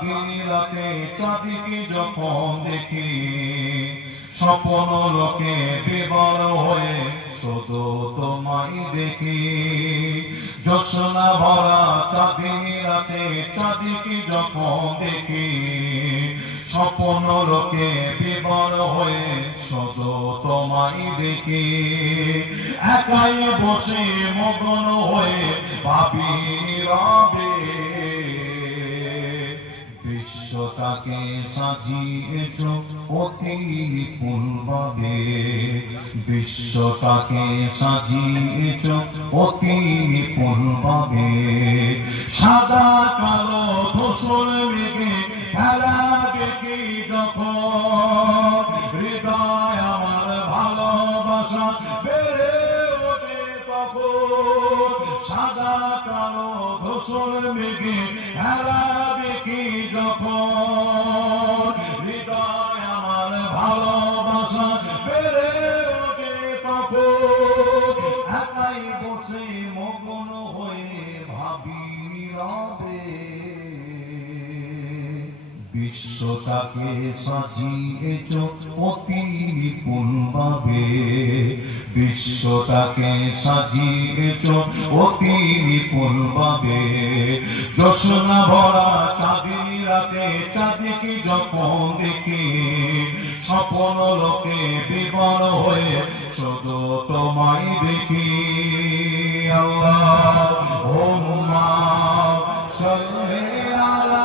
রাতে চাঁদিকে যখন দেখি, স্বপ্ন লোকে বিবর হয়ে শুধু তোমায় দেখি। জ্যোৎস্না ভরা চাঁদিনী রাতে চাঁদিকে যখন দেখি, স্বপ্ন লোকে বিবর হয়ে শুধু তোমায় দেখি। একাই বসে মগ্ন হয়ে ভাবি নীরবে, বিশ্বটাকে সাজিয়েছ অতি নিপুণভাবে। বিশ্বটাকে সাজিয়েছ অতি নিপুণভাবে। সাদা কালো ধূসর মেঘে খেলা দেখি যখন, হৃদয় আমার ভালোবাসা বেড়ে ওঠে তখন। সাদা কালো ধূসর মেঘে খেলা দেখি যখন, হৃদয় আমার ভালোবাসা বেড়ে ওঠে তখন। একাই বসে মগ্ন হয়ে ভাবি নীরবে, বিশ্বটাকে সাজিয়েছ অতি নিপুণভাবে। বিশ্বটাকে সাজিয়েছ অতি নিপুণভাবে। জ্যোৎস্না ভরা চাঁদিনী রাতে চাঁদিকে যখন দেখি, স্বপ্ন লোকে বিবর হয়ে শুধু তোমায় দেখি। আল্লাহ।